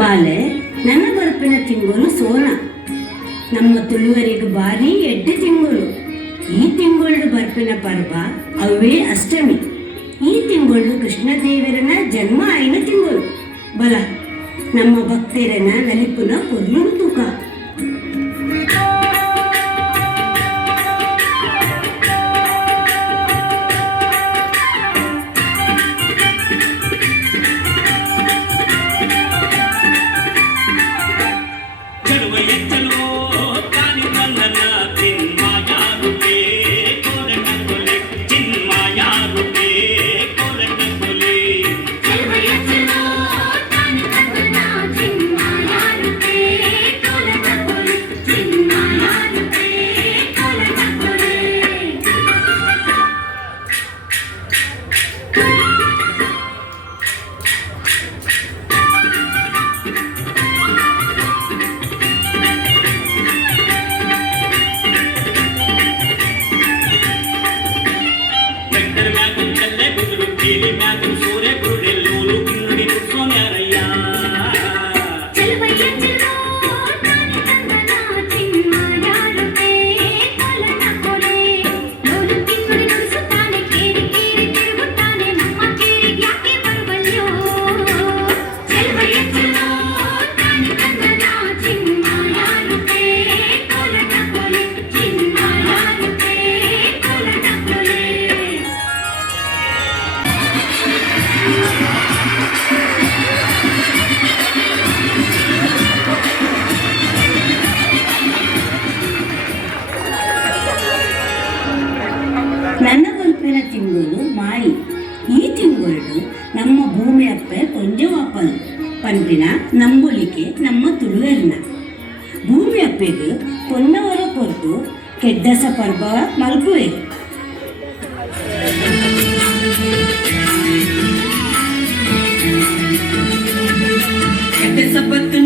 ಬಾಲೆ ನನ್ನ ಬರಪಿನ ತಿಂಗಳು ಸೋನ. ನಮ್ಮ ತುಳುವರಿಗೆ ಬಾರಿ ಎಡ್ಡೆ ತಿಂಗಳು. ಈ ತಿಂಗಳು ಬರ್ಪಿನ ಪರ್ವ ಅವೇ ಅಷ್ಟಮಿ. ಈ ತಿಂಗಳು ಕೃಷ್ಣದೇವರನ ಜನ್ಮ ಆಯ್ನ ತಿಂಗಳು ಬಲ. ನಮ್ಮ ಭಕ್ತರನ ನಲಿಪುನ ಕೊರ್ಲು ತೂಕ. ನನ್ನ ಬಲ್ಪಿನ ತಿಂಗಳು ಮಾಯಿ. ಈ ತಿಂಗಳು ನಮ್ಮ ಭೂಮಿ ಅಪ್ಪೆ ಕೊಂಜವಾಪಲು ಪಂಪಿನ ನಂಬುಲಿಕೆ ನಮ್ಮ ತುಳುವೆರ್ನ. ಭೂಮಿ ಅಪ್ಪೆಗೆ ಕೊಂಡವರ ಕೊರ್ದು ಕೆಡ್ಡಸ ಪರ್ವ ಮಲ್ಪುವೆ. ಕೆಡ್ಡಸ ಪತ್ತು